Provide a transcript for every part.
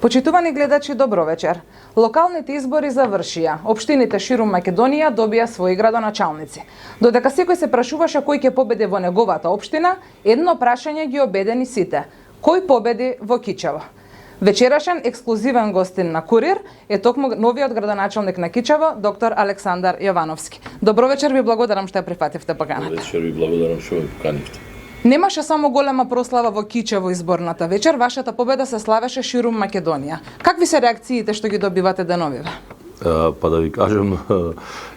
Почитувани гледачи, добро вечер. Локалните избори завршија. Општините ширум Македонија добија своји градоначалници. Додека секој се прашуваше кој ќе победи во неговата општина, едно прашање ги обедени сите. Кој победи во Кичево? Вечерашен ексклузивен гостин на Курир е токму новиот градоначалник на Кичево, доктор Александар Јовановски. Добро вечер, ви благодарам што ја прифативте поканата. Добро вечер, ви благодарам што ме поканивте. Немаше само голема прослава во Кичево изборната вечер, вашата победа се славеше ширум Македонија. Какви се реакциите што ги добивате деновиве? Па да ви кажам,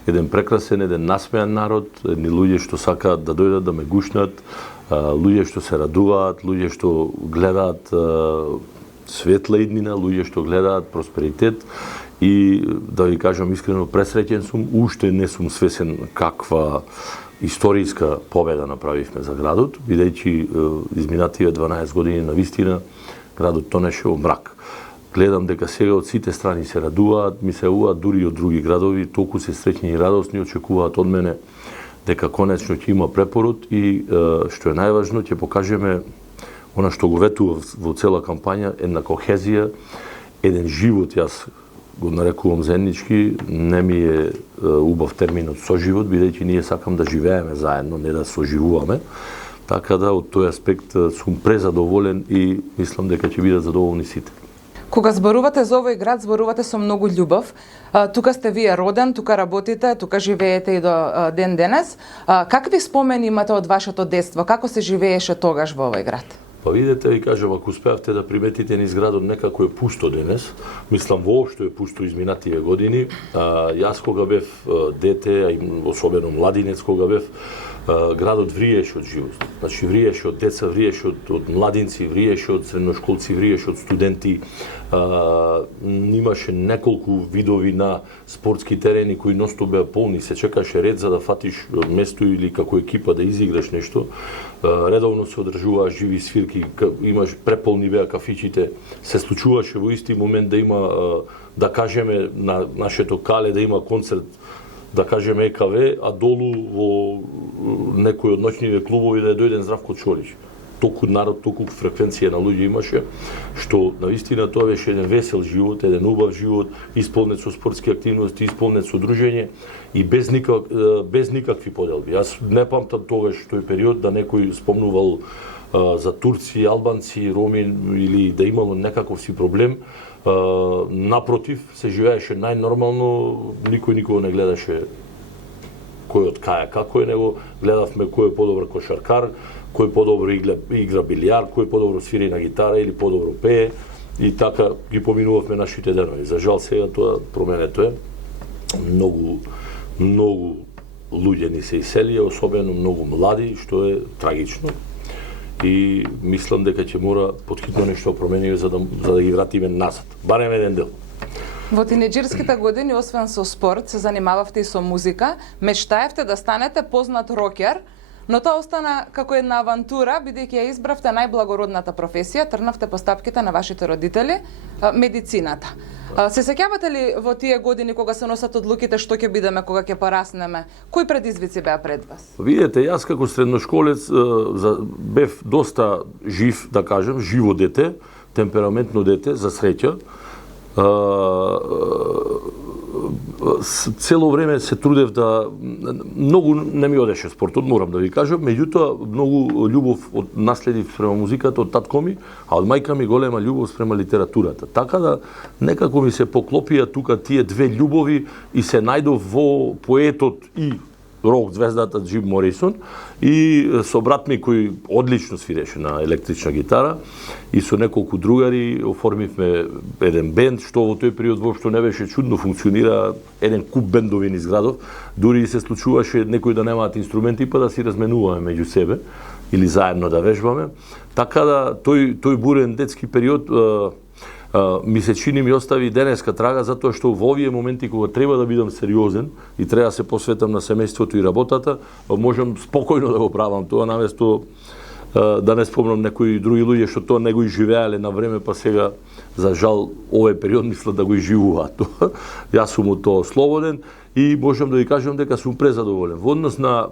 еден прекрасен, еден насмеан народ, едни луѓе што сакаат да дојдат да ме гушнат, луѓе што се радуваат, луѓе што гледаат светла иднина, луѓе што гледаат просперитет и да ви кажам искрено пресреќен сум, уште не сум свесен каква историска победа направивме за градот, бидејќи изминативе 12 години на вистина градот тонеше во мрак. Гледам дека сега од сите страни се радуваат, ми се јавуваат дури од други градови, толку се среќни и радосни, очекуваат од мене дека конечно ќе има препород и што е најважно ќе покажеме она што го ветував во цела кампања, една кохезија, еден живот, јас го нарекувам заеднички, не ми е убав терминот соживот, бидејќи ние сакам да живееме заедно, не да соживуваме. Така да од тој аспект сум презадоволен и мислам дека ќе бидат задоволни сите. Кога зборувате за овој град, зборувате со многу љубов. Тука сте вие роден, тука работите, тука живеете и до ден денес. Какви спомени имате од вашето детство? Како се живееше тогаш во овој град? Па видете, ви кажам, ако успеавте да приметите низ градот некако е пусто денес, мислам воопшто е пусто изминативе години. Јас кога бев дете, а и особено младинец кога бев, градот вриеше од живост. Значи вриеше од деца, вриеше од младинци, вриеше од средношколци, вриеше од студенти. Имаше неколку видови на спортски терени кои ностоп беа полни, се чекаше ред за да фатиш место или како екипа да изиграш нешто. Редовно се одржуваа живи свирки, имаш преполни беа кафичите. Се случуваше во исти момент да има, да кажеме, на нашето кале да има концерт, да кажеме ЕКВ, а долу во некој од ноќниве клубови да е дојден Здравко Чорич. Толку народ, толку фреквенција на луѓе имаше, што навистина тоа беше еден весел живот, еден убав живот, исполнет со спортски активности, исполнет со дружење и без никакви поделби. Јас не памтам тогаш тој период да некој спомнувал за турци, албанци, роми или да имало некаков си проблем. Напротив, се живееше најнормално, никој никога не гледаше кој од каја како е, него гледавме кој е подобар кошаркар, кој подобро игра билјар, кој подобро свири на гитара или подобро пее и така ги поминувавме нашите денови. За жал сега тоа променето е. Многу луѓе ни се иселија, особено многу млади, што е трагично. И мислам дека ќе мора потхитно нешто промени за да ги вратиме назад. Барем еден дел. Во тинеџерските години, освен со спорт, се занимававте и со музика, мечтаевте да станете познат рокер, но тоа остана како една авантура, бидејќи ја избравте најблагородната професија, трнавте по стапките на вашите родители, медицината. Се сеќавате ли во тие години кога се носат одлуките што ќе бидеме кога ќе пораснеме? Кои предизвици беа пред вас? Видете, јас како средношколец бев доста жив, да кажем, живо дете, темпераментно дете, за среќа. Цело време се трудев да многу не ми одеше спортот, морам да ви кажам, меѓутоа многу љубов од наследив спрема музиката од татко ми, а од мајка ми голема љубов спрема литературата. Така да некако ми се поклопија тука тие две љубови и се најдов во поетот и рок звездата Джим Морисон и со брат ми кој одлично свиреше на електрична гитара и со неколку другари оформивме еден бенд што во тој период воопшто не беше чудно, функционира еден куп бендови низ градов, дури се случуваше некои да немаат инструменти па да си разменуваме меѓу себе или заедно да вежбаме. Така да тој бурен детски период ми се чини ми остави денеска трага, затоа што во овие моменти кога треба да бидам сериозен и треба да се посветам на семејството и работата, можам спокојно да го правам тоа, наместо да не спомнам некои други луѓе што тоа не го изживеале на време, па сега за жал овој период мислат да го изживуваат тоа. Јас сум од тоа слободен и можам да ви кажам дека сум презадоволен. Во однос на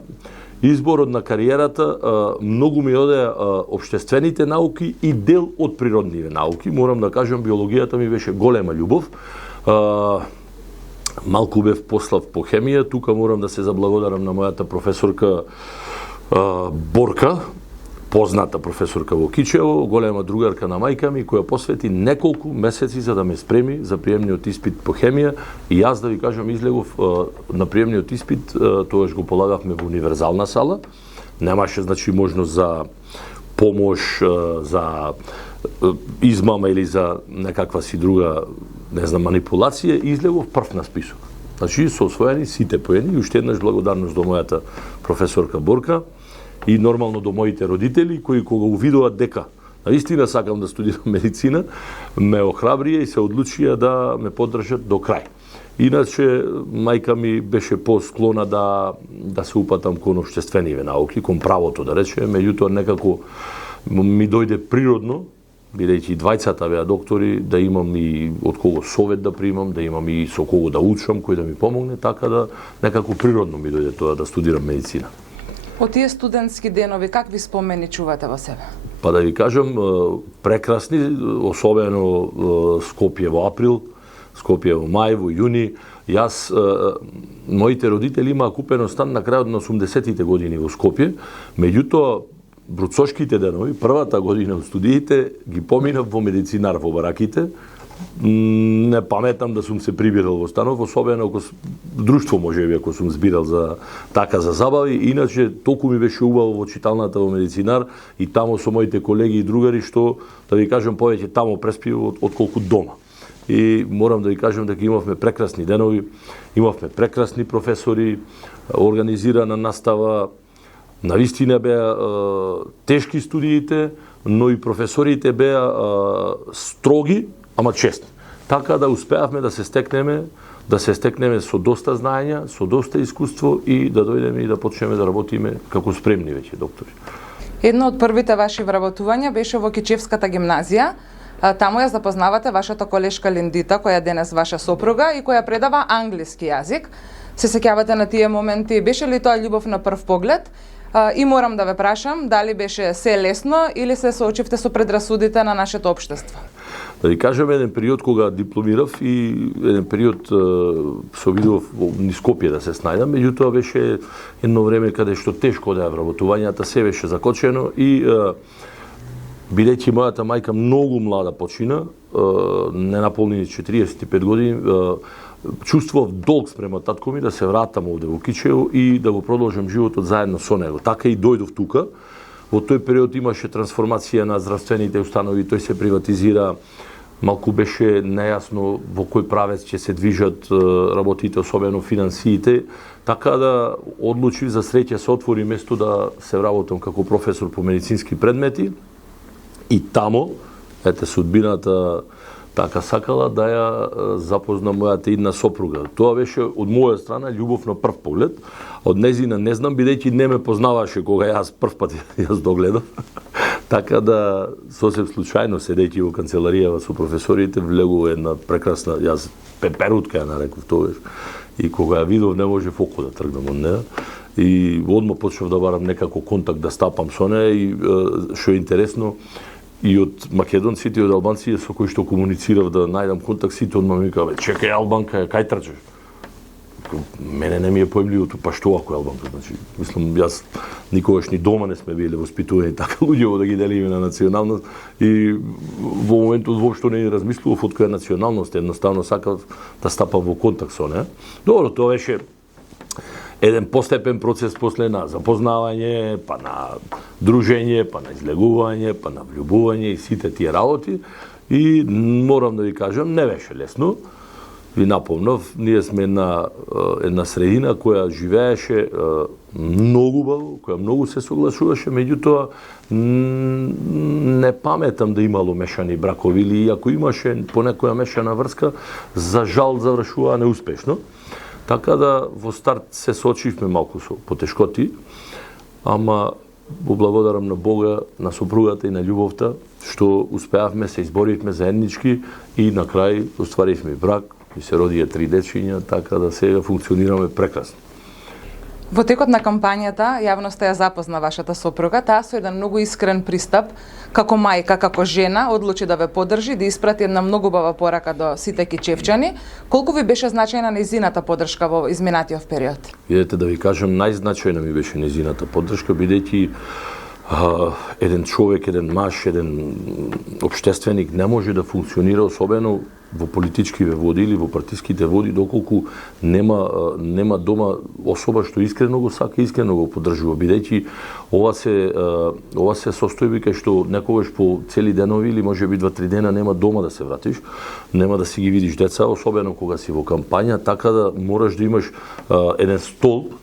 изборот на кариерата многу ми оде општествените науки и дел од природните науки. Морам да кажам, биологијата ми беше голема љубов. Малку бев послав по хемија, тука морам да се заблагодарам на мојата професорка Борка, позната професорка во Кичево, голема другарка на мајка ми, која посвети неколку месеци за да ме спреми за приемниот испит по хемија, и јас, да ви кажам, излегов на приемниот испит, тогаш го полагавме во универзална сала, немаше, значи, можност за помош, за измама или за некаква си друга, не знам, манипулација, и излегов прв на список. Значи, со освоени сите поени, и уште еднаш благодарност до мојата професорка Борка, и нормално до моите родители, кои кога увидуваат дека наистина сакам да студирам медицина, ме охрабрија и се одлучија да ме поддржат до крај. Иначе, мајка ми беше посклона да се упатам кон општествениве науки, кон правото, да речеме, меѓутоа некако ми дојде природно, бидејќи двајцата беа доктори, да имам и од кого совет да примам, да имам и со кого да учам, кој да ми помогне, така да некако природно ми дојде тоа да студирам медицина. Од тие студентски денови, какви спомени чувате во себе? Па да ви кажам, прекрасни, особено Скопје во април, Скопје во мај, во јуни. Јас, моите родители имаа купено стан на крајот на 80-тите години во Скопје, меѓутоа бруцошките денови, првата година од студиите, ги поминав во медицинар во бараките. Не паметам да сум се прибирал во станов, особено ако друштво можеби ако сум збирал за така за забави, иначе толку ми беше убаво во читалната во медицинар и таму со моите колеги и другари, што да ви кажам повеќе таму преспив отколку дома. И морам да ви кажам дека имавме прекрасни денови, имавме прекрасни професори, организирана настава, навистина беа тешки студиите, но и професорите беа строги, ама честни. Така да успеавме да се стекнеме со доста знаења, со доста искуство и да дојдеме и да почнеме да работиме како спремни веќе доктори. Едно од првите ваши вработувања беше во Кичевската гимназија. Таму ја запознавате вашата колешка Линдита, која е денес ваша сопруга и која предава англиски јазик. Се сеќавате на тие моменти? Беше ли тоа љубов на прв поглед? И морам да ве прашам, дали беше се лесно или се соочивте со предрасудите на нашето општество? Да ви кажам, еден период кога дипломирав и еден период со видов низ Скопје да се снајдам, меѓутоа беше едно време каде што тешко одеа вработувањата, се беше закочено и бидејќи мојата мајка многу млада почина, не наполнени 45 години, чувствував долг спрема татко ми да се вратам овде во Кичево и да го продолжам животот заедно со него. Така и дојдов тука. Во тој период имаше трансформација на здравствените установи, тој се приватизира, малку беше нејасно во кој правец ќе се движат работите, особено финансиите, така да одлучив за среќа се отвори место да се вработам како професор по медицински предмети и тамо, ете, судбината така сакала да ја запозна мојата идна сопруга. Тоа беше од моја страна љубов на прв поглед. Од незина не знам, бидејќи не ме познаваше кога јас прв пат јас догледав. Така да, сосем случајно, седејќи во канцеларијава со професорите, влегува една прекрасна, јас пеперутка ја нареков тогаш. И кога ја видов, не може око да тргнам од неа. И одма почнав да барам некако контакт да стапам со неа и што е интересно, и од македонците и од албанците со кои што комуницирав да најдам контакт, сите одма ми викаа: "Чекај, албанка, кај трчаш?" Мене не ми е поемливото, па што ако е албанка? Значи, мислам, јас никогаш ни дома не сме биле воспитувани така луѓе да ги делиме на националност и во моментот воопшто не размислував од која националност, едноставно сакав да стапам во контакт со неа. Добро, тоа беше еден постепен процес после на запознавање, па на дружење, па на излегување, па на влюбување и сите тие работи. И морам да ви кажам, не беше лесно. Ви напомнав, ние сме една средина која живееше многу убаво, која многу се согласуваше, меѓутоа не паметам да имало мешани бракови или ако имаше по некоја мешана врска, за жал завршуваа неуспешно. Така да во старт се соочивме малку со потешкоти, ама го благодарам на Бога, на сопругата и на љубовта, што успеавме, се изборивме заеднички и на крај остваривме брак и се родија 3 дечиња, така да сега функционираме прекрасно. Во текот на кампањата јавноста ја запозна вашата сопруга, таа со еден многу искрен пристап, како мајка, како жена, одлучи да ве поддржи, да испрати една многу бава порака до сите кичевчани. Колку ви беше значајна нејзината поддршка во изминатиот период? Видете, да ви кажам, најзначајна ми беше нејзината поддршка, бидејќи еден човек, еден маж, еден општественик не може да функционира, особено во политичкиве води или во партиските води, доколку нема дома особа што искрено го сака, искрено го поддржува, бидејќи ова се состојби кај што некогаш по цели денови или можеби 2-3 дена нема дома да се вратиш, нема да си ги видиш деца, особено кога си во кампања, така да мораш да имаш еден столб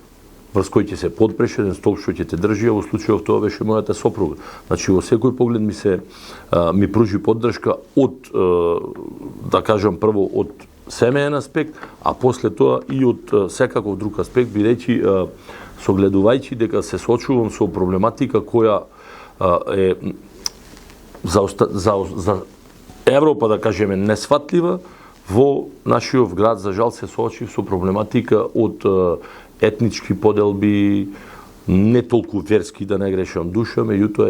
врз кој ќе се подпреш, еден столб што ќе те држи, а во случајов тоа беше мојата сопруга. Значи во секој поглед ми пружи поддршка од, да кажам, прво од семеен аспект, а после тоа и од секаков друг аспект, бидејќи согледувајќи дека се соочувам со проблематика која е за Европа, да кажеме, несфатлива, во нашиот град, за жал, се соочив со проблематика од етнички поделби, не толку верски, да не грешам душа, меѓутоа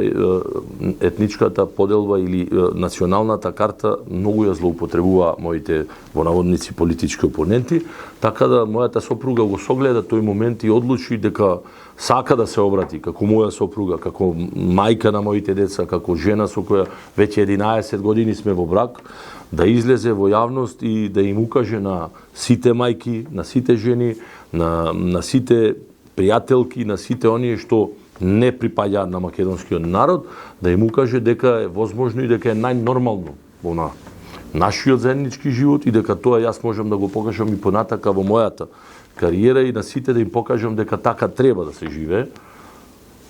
етничката поделба или националната карта многу ја злоупотребува моите, во наводници, политички опоненти, така да мојата сопруга го согледа тој момент и одлучи дека сака да се обрати како моја сопруга, како мајка на моите деца, како жена со која веќе 11 години сме во брак, да излезе во јавност и да им укаже на сите мајки, на сите жени, на сите пријателки, на сите оние што не припаѓаат на македонскиот народ, да им укаже дека е возможно и дека е најнормално во нашиот заеднички живот и дека тоа јас можам да го покажам и понатака во мојата кариера и на сите да им покажам дека така треба да се живее,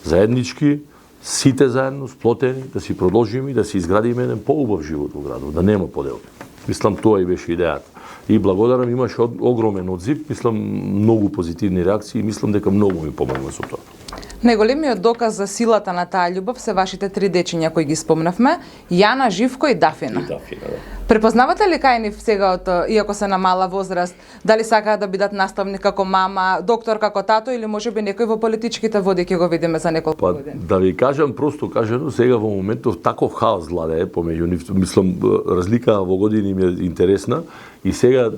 заеднички, сите заедно, сплотени, да си продолжиме и да си изградиме еден поубав живот во градот, да нема поделби. Мислам, тоа и беше идејата. И благодарам, имаше огромен одзив, мислам, многу позитивни реакции и мислам дека многу ми помогна со тоа. Најголемиот доказ за силата на таа љубов се вашите 3 дечиња кои ги спомнавме, Јана, Живко и Дафина. Да. Препознавате ли кај нив сега, иако се на мала возраст, дали сакаат да бидат наставник како мама, доктор како тато или можеби некој во политичките води ќе го видиме за неколку години? Да ви кажам, просто кажано, сега во моментов таков хаос владее помеѓу нив, мислам, разлика во години ми е интересна и сега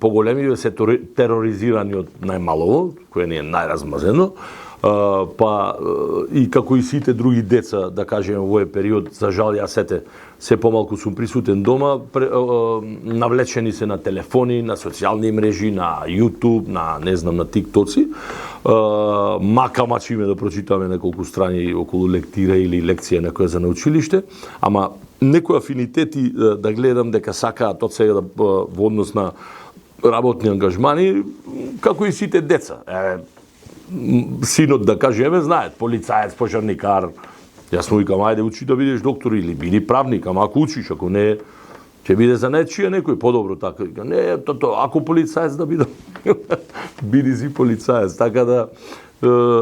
поголемиве се тероризирани од најмалово, кое не е најразмазено, па и како и сите други деца, да кажеме, во овој период, за жал јас се помалку сум присутен дома, навлечени се на телефони, на социјални мрежи, на YouTube, на тиктоци. Макамачиме да прочитаме неколку страни околу лектира или лекција некоја за научилиште, ама некои афинитети да гледам дека сакаат од сега во однос на работни ангажмани, како и сите деца. Синот, да каже, знаат, полицаец, пожарникар. Јас му викам, ајде учи да бидеш доктор или биди правник, ама ако учиш, ако не, ќе биде за нечија некој подобро така. Не, ако полицаец да биде, биди си полицаец. Така да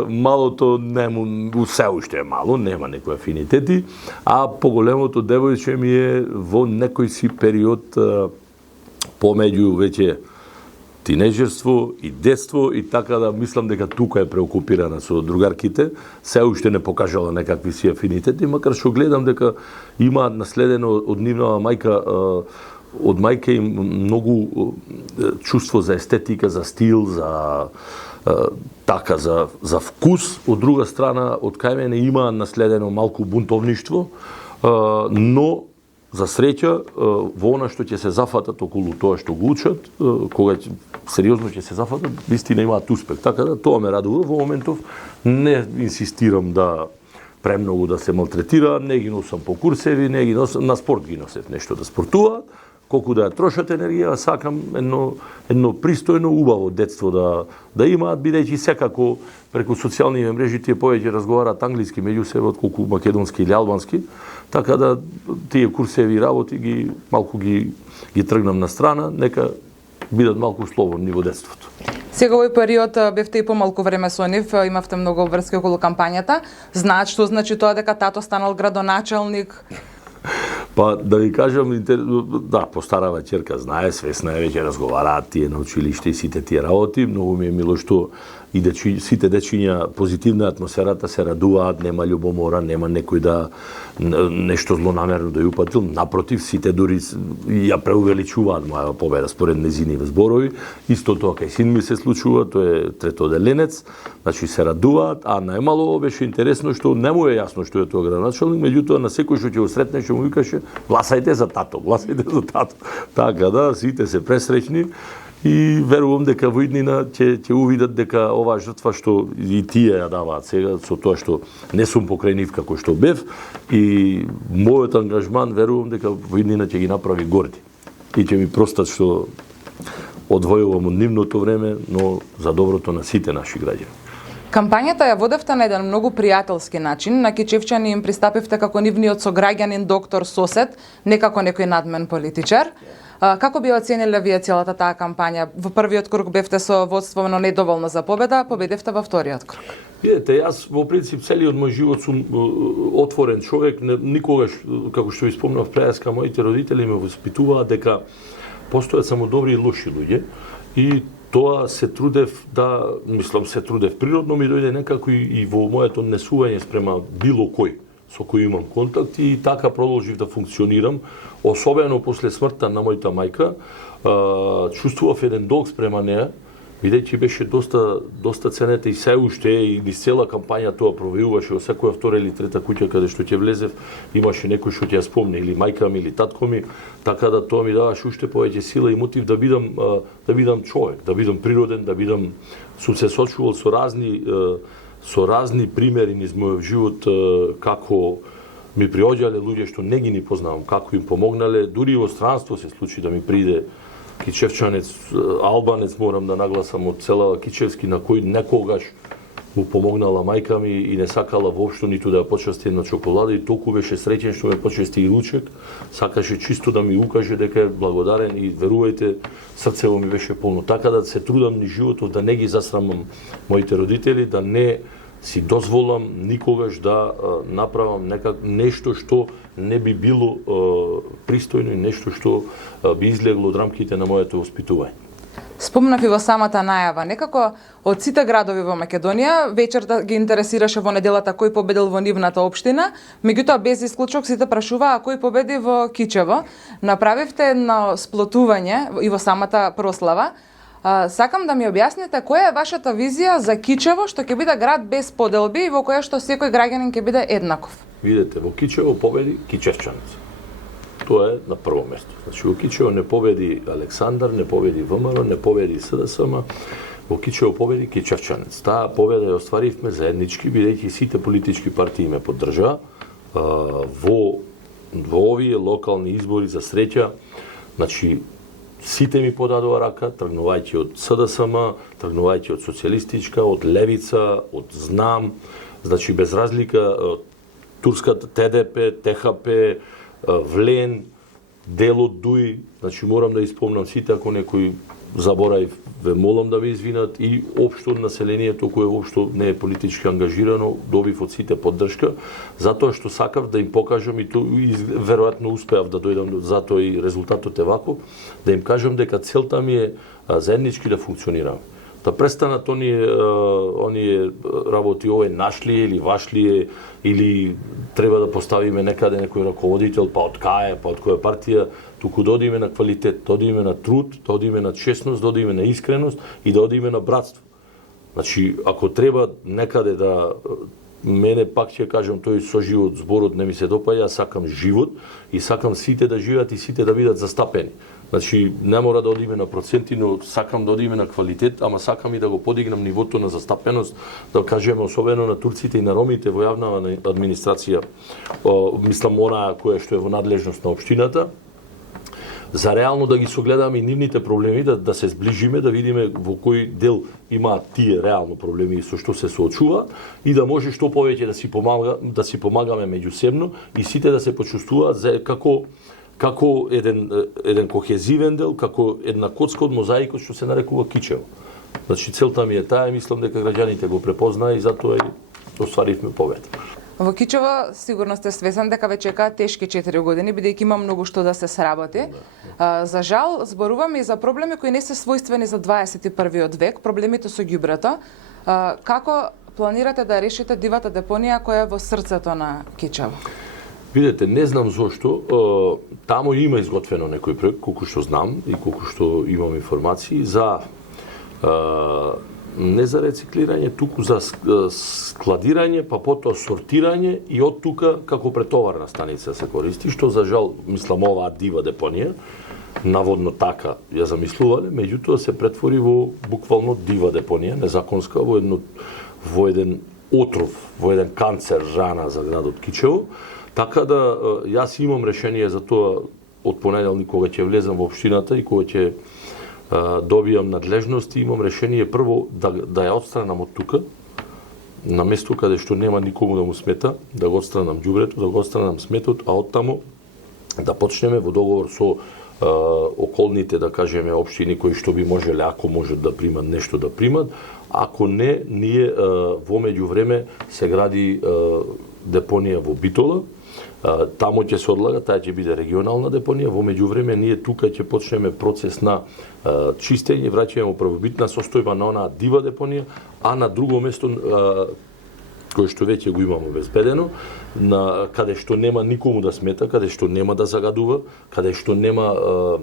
малото нему, се уште е мало, нема некои афинитети, а поголемото девојче ми е во некој си период помеѓу веќе тинеџерство и детство и така да мислам дека тука е преокупирана со другарките, се уште не покажала некакви си афинитети, макар што гледам дека има наследено од нивната мајка, од мајка им многу чувство за естетика, за стил, за така за вкус. Од друга страна, од кај мене има наследено малку бунтовништво, но за среќа, во она што ќе се зафатат околу тоа што го учат, кога сериозно ќе се зафатат, вистина имаат успех. Така да тоа ме радува. Во моментов не инсистирам да премногу да се малтретира, не ги носам по курсеви, не ги носам, на спорт ги носев нешто да спортуваат, колку да ја трошат енергија, сакам едно пристојно, убаво детство да имаат, бидејќи секако преку социјални мрежи тие повеќе разговараат англиски меѓу себе отколку македонски или албански, така да тие курсеви работи малку ги тргнам на страна, нека бидат малку слободни во детството. Сега овој период бевте и помалку време со нив, имавте многу врски околу кампањата. Знаат што значи тоа дека тато станал градоначалник? Па да ви кажам, да, постарава ќерка знае, свесна е, веќе разговараат тие на училиште и сите тие работи. Многу ми е мило што и сите дечиња позитивна атмосферата, се радуваат, нема љубомора, нема некој да нешто злонамерно да ја упатил. Напротив, сите дури ја преувеличуваат моја победа според незини зборови. Исто тоа кај син ми се случува, тој е третоделенец, значи се радуваат, а најмало беше интересно што не му е јасно што е тоа градоначалник, меѓутоа на секој што ќе го сретне што му викаше гласајте за тато, гласајте за тато. Така да, сите се пресреќни и верувам дека во иднина ќе увидат дека оваа жртва што и тие ја даваат сега со тоа што не сум покрај нив како што бев и мојот ангажман верувам дека во иднина ќе ги направи горди и ќе ми простат што одвојувам од нивното време, но за доброто на сите наши граѓани. Кампањата ја водевте на еден многу пријателски начин. На кичевчани им пристапивте како нивниот сограѓанин, доктор, сосед, не како некој надмен политичар. Како би оцениле вие целата таа кампања? Во првиот круг бевте со водство, но недоволно за победа, победевте во вториот круг. Видете, јас во принцип целиот мој живот сум отворен човек, никогаш, како што ви спомнав преска, моите родители ме воспитуваа дека постојат само добри и лоши луѓе и тоа се трудев да, мислам се трудев природно ми дојде некако и во моето однесување спрема било кој со кој имам контакт и така продолжив да функционирам, особено после смртта на мојата мајка, чувствував еден долг спрема неа, бидејќи беше доста ценета и се уште и низ цела кампања тоа провеуваше во секоја втора или трета куќа каде што ќе влезев, имаше некој што ќе ја спомне или мајка ми или татко ми, така да тоа ми даваше уште повеќе сила и мотив да бидам човек, да бидам природен, да бидам сум се сочувал со разни примери низ мојот живот како ми приоѓале луѓе што не ги ни познавам, како им помогнале, дури во странство се случи да ми приде кичевчанец, албанец, морам да нагласам од цела Кичевски, на кој некогаш му помогнала мајка ми и не сакала воопшто ниту да ја почасти една чоколада и толку беше среќен што ме почасти и ручек, сакаше чисто да ми укаже дека е благодарен и верувајте, срцево ми беше полно. Така да се трудам ни животот да не ги засрамам моите родители, да не си дозволам никогаш да направам нешто што не би било пристојно и нешто што би излегло од рамките на моето воспитување. Спомнав и во самата најава, некако од сите градови во Македонија, вечерта ги интересираше во неделата кој победил во нивната општина, меѓутоа без исклучок сите прашуваа кој победи во Кичево. Направивте едно сплотување и во самата прослава. Сакам да ми објасните која е вашата визија за Кичево, што ќе биде град без поделби и во која што секој граѓанин ќе биде еднаков. Видете, во Кичево победи Кичевчанец. Тоа е на прво место. Значи во Кичево не победи Александар, не победи ВМРО, не победи СДСМ, во Кичево победи Кичевчанец. Таа победа ја остваривме заеднички, бидејќи сите политички партии ме поддржаа во овие локални избори за среќа. Значи сите ми подадоа рака, тргнувајќи од СДСМ, тргнувајќи од социјалистичка, од левица, од ЗНАМ, значи без разлика турската ТДП, ТХП, Влен, дел од ДУИ, значи морам да испомнам сите, ако некој забораив, ве молам да ме извинат и општо населението кое општо не е политички ангажирано, добив од сите поддршка, затоа што сакав да им покажам и веројатно успеав да дојдам, затоа и резултатот е ваков, да им кажам дека целта ми е заеднички да функционираме. Да престанат оние работи, овој наш ли е или ваш ли е, или треба да поставиме некаде некој раководител, па од кај, па од која партија, туку да одиме на квалитет, да одиме на труд, да одиме на честност, да одиме на искреност и да одиме на братство. Значи, ако треба некаде да мене пак ќе кажам тој соживот зборот не ми се допаѓа, сакам живот и сакам сите да живеат и сите да бидат застапени. Значи, не мора да одиме на проценти, но сакам да одиме на квалитет, ама сакам и да го подигнам нивото на застапеност, да кажеме особено на турците и на ромите во јавна администрација, мислам онаа која што е во надлежност на општината, за реално да ги согледаме и нивните проблеми, да се зближиме, да видиме во кој дел имаат тие реално проблеми и со што се соочуваат и да може што повеќе да си помагаме меѓусебно и сите да се почувствуваат како еден кохезивен дел, како една коцка од мозаикот што се нарекува Кичево. Значи целта ми е таа и мислам дека граѓаните го препознаа и затоа и остваривме победа. Во Кичево сигурно сте свесен дека ве чекаат тешки 4 години, бидејќи има многу што да се сработи. За жал, зборуваме и за проблеми кои не се својствени за 21. век, проблемите со ѓубрето. Како планирате да решите дивата депонија која е во срцето на Кичево? Видете, не знам зошто, таму има изготвено некој проект, колку што знам и колку што имам информации, за не за рециклирање, туку за складирање, па потоа сортирање и од тука како претоварна станица се користи, што за жал, мислам, оваа дива депонија, наводно така ја замислувале, меѓутоа се претвори во буквално дива депонија, незаконска, во еден отров, во еден канцер рана за градот Кичево. Така да јас имам решение за тоа од понеделник кога ќе влезам во општината и кога ќе добијам надлежности, имам решение прво да ја отстранам од тука, на место каде што нема никому да му смета, да го отстранам ѓубрето, да го отстранам сметот, а оттаму да почнеме во договор со околните, да кажеме, општини кои што би можеле, ако можат да примат нешто да примат, ако не, ние во меѓувреме се гради депонија во Битола. Таму ќе се одлага, таа ќе биде регионална депонија. Во меѓувреме ние тука ќе почнеме процес на чистење, враќање во првобитна состојба на онаа дива депонија, а на друго место кој што веќе го имаме обезбедено, на каде што нема никому да смета, каде што нема да загадува, каде што нема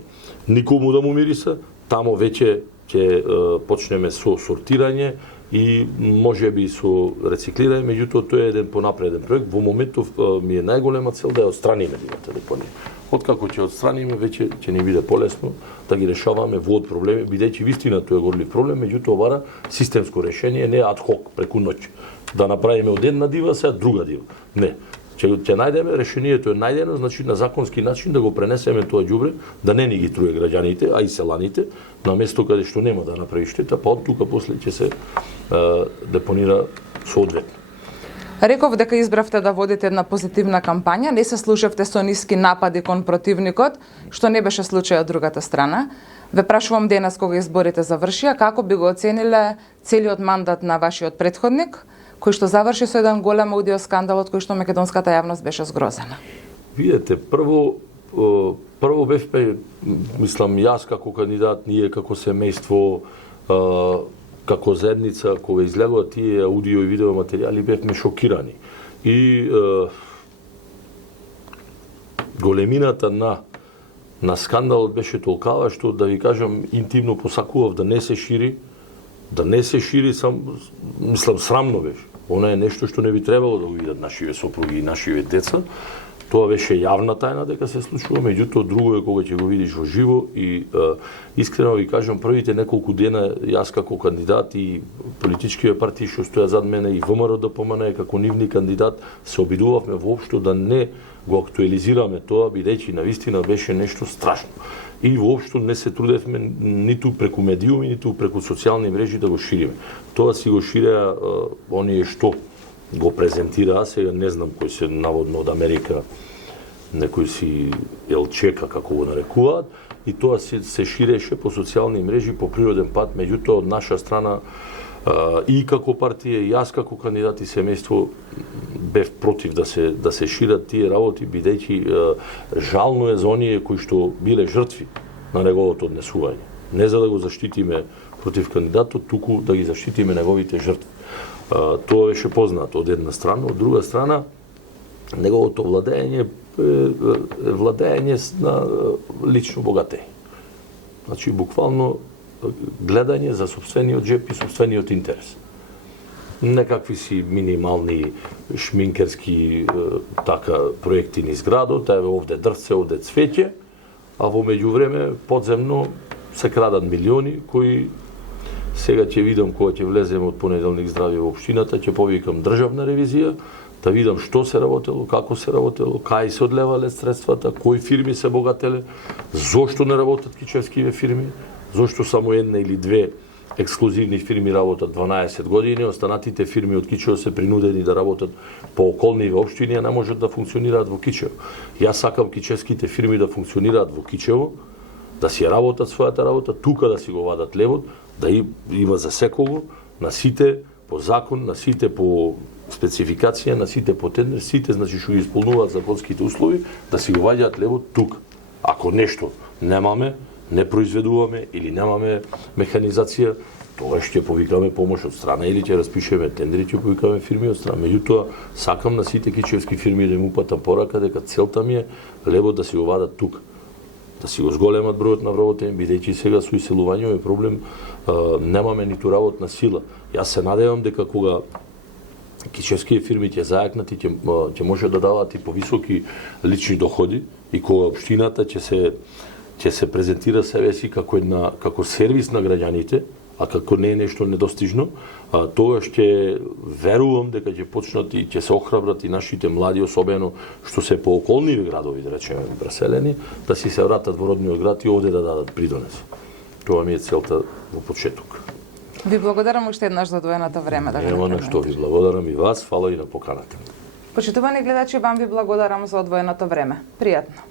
никому да му мириса, таму веќе ќе почнеме со сортирање и може би со рециклирање, меѓутоа тоа е еден понапреден проект. Во моментов ми е најголема цел да ја отстраниме дивата депонија. Откако ќе отстраниме, веќе ќе ни биде полесно да ги решаваме вод проблеми, бидејќи вистина тоа е горлив проблем, меѓутоа бара системско решение, не ад хок преку ноќ. Да направиме од една дива, сега друга дива. Не. Ќе најдеме решението е најдено, значи на законски начин да го пренесеме тоа ѓубре, да не ни ги труе граѓаните, а и селаните, на место каде што нема да направи штета, па од тука после ќе се депонира соодветно. Реков дека избравте да водите една позитивна кампања, не се слушавте со ниски напади кон противникот, што не беше случај од другата страна. Ве прашувам денес кога изборите завршија, како би го оцениле целиот мандат на вашиот претходник, кој што заврши со еден голем аудиоскандал од кој што македонската јавност беше згрозена? Видете, прво бевме, мислам, јас како кандидат, ние како семејство, како заедница, кога излегува тие аудио и видео материјали, бевме шокирани. И големината на скандалот беше толкава што, да ви кажам, интимно посакував да не се шири, мислам, срамно беше. Она е нешто што не би требало да го видат нашиве сопруги и нашиве деца. Тоа беше јавна тајна дека се случува, меѓутоа друго е кога ќе го видиш во живо и искрено ви кажам, првите неколку дена јас како кандидат и политичките партии што стоја зад мене и ВМРО ДПМН како нивни кандидат се обидувавме воопшто да не го актуализираме тоа, бидејќи навистина беше нешто страшно. И воопшто не се трудевме ниту преку медиуми, ниту преку социјални мрежи да го шириме. Тоа си го ширеа оние што го презентираа, сега не знам кој се наводно од Америка, некој си елчека, како го нарекуваат, и тоа се ширеше по социјални мрежи по природен пат, меѓутоа од наша страна и како партија, и јас како кандидат и семејство бев против да се шират тие работи, бидејќи жално е за оние кои што биле жртви на неговото однесување. Не за да го заштитиме против кандидатот, туку да ги заштитиме неговите жртви. Тоа беше познато од една страна, од друга страна неговото владење е владење на лично богатење. Значи буквално гледање за сопствениот џеп и сопствениот интерес. Некакви си минимални шминкерски проекти низ градот, еве овде дрвце, овде цвеќе, а во меѓувреме подземно се крадат милиони кои сега ќе видам кога ќе влезем од понеделник здравје во општината, ќе повикам државна ревизија, да видам што се работело, како се работело, кај се одлевале средствата, кои фирми се богателе, зошто не работат кичевскиве фирми, зошто само една или две ексклузивни фирми работат 12 години, останатите фирми од Кичево се принудени да работат по околни општини, а не можат да функционираат во Кичево. Јас сакам кичевските фирми да функционираат во Кичево, да си работат својата работа, тука да си го вадат левот, да има за секого, на сите по закон, на сите по спецификација на сите по тендер, сите значи што ги исполнуваат законските услови, да си го ваѓаат левот тук. Ако нешто немаме, не произведуваме или немаме механизација, тогаш ќе повикаме помош од страна или ќе распишеме тендери, ќе повикаме фирми од страна. Меѓутоа, сакам на сите кичевски фирми да им упатам порака дека целта ми е левот да си го вадат тук. Да си го зголемат бројот на вработени, бидејќи сега со иселувањето е проблем, немаме ниту работна сила. Јас се надевам дека кога кичевските фирми ќе зајакнат и ќе може да даваат и повисоки лични доходи и кога општината ќе се презентира себе си како сервис на граѓаните, а како не е нешто недостижно, тогаш ќе верувам дека ќе почнат и ќе се охрабрат и нашите млади, особено што се по околни градови, да речеме, преселени, да си се вратат во родниот град и овде да дадат придонес. Тоа ми е целта во почеток. Ви благодарам уште еднаш за одвоеното време да го Нема на што, ви благодарам и вас, фала и на поканата. Почитувани гледачи, вам ви благодарам за одвоеното време. Пријатно.